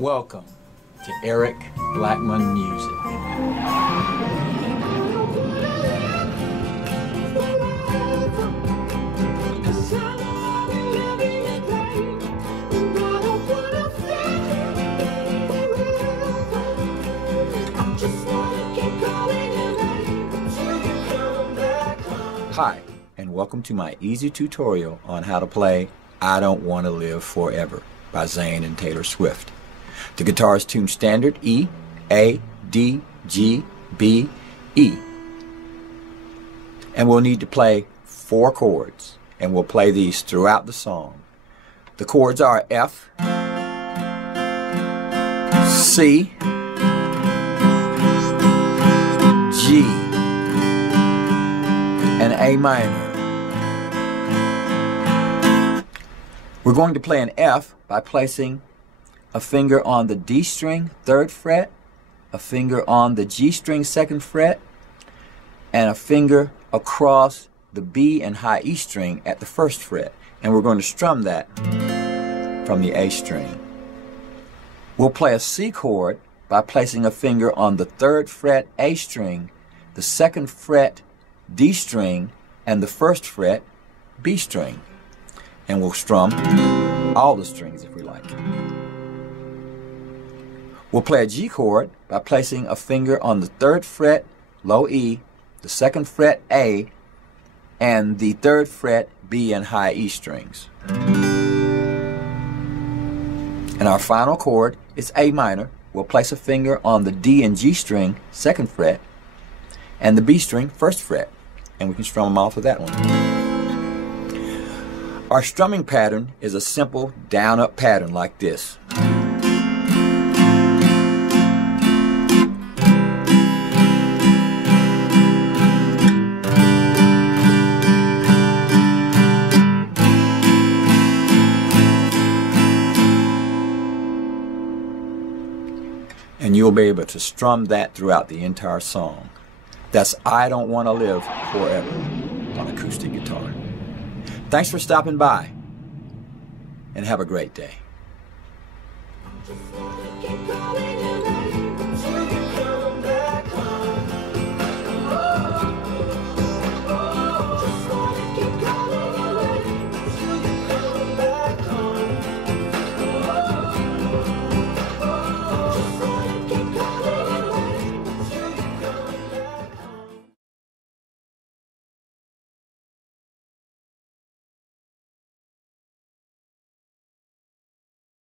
Welcome to Eric Blackmon Music. Hi, and welcome to my easy tutorial on how to play I Don't Want to Live Forever by Zahn and Taylor Swift. The guitar is tuned standard E, A, D, G, B, E. And we'll need to play 4 chords, and we'll play these throughout the song. The chords are F, C, G, and A minor. We're going to play an F by placing a finger on the D string 3rd fret, a finger on the G string 2nd fret, and a finger across the B and high E string at the 1st fret. And we're going to strum that from the A string. We'll play a C chord by placing a finger on the 3rd fret A string, the 2nd fret D string, and the 1st fret B string. And we'll strum all the strings if we like. We'll play a G chord by placing a finger on the 3rd fret low E, the 2nd fret A, and the 3rd fret B and high E strings. And our final chord is A minor. We'll place a finger on the D and G string 2nd fret and the B string 1st fret, and we can strum them off of that one. Our strumming pattern is a simple down-up pattern like this. And you'll be able to strum that throughout the entire song. That's I Don't Want to Live Forever on acoustic guitar. Thanks for stopping by, and have a great day.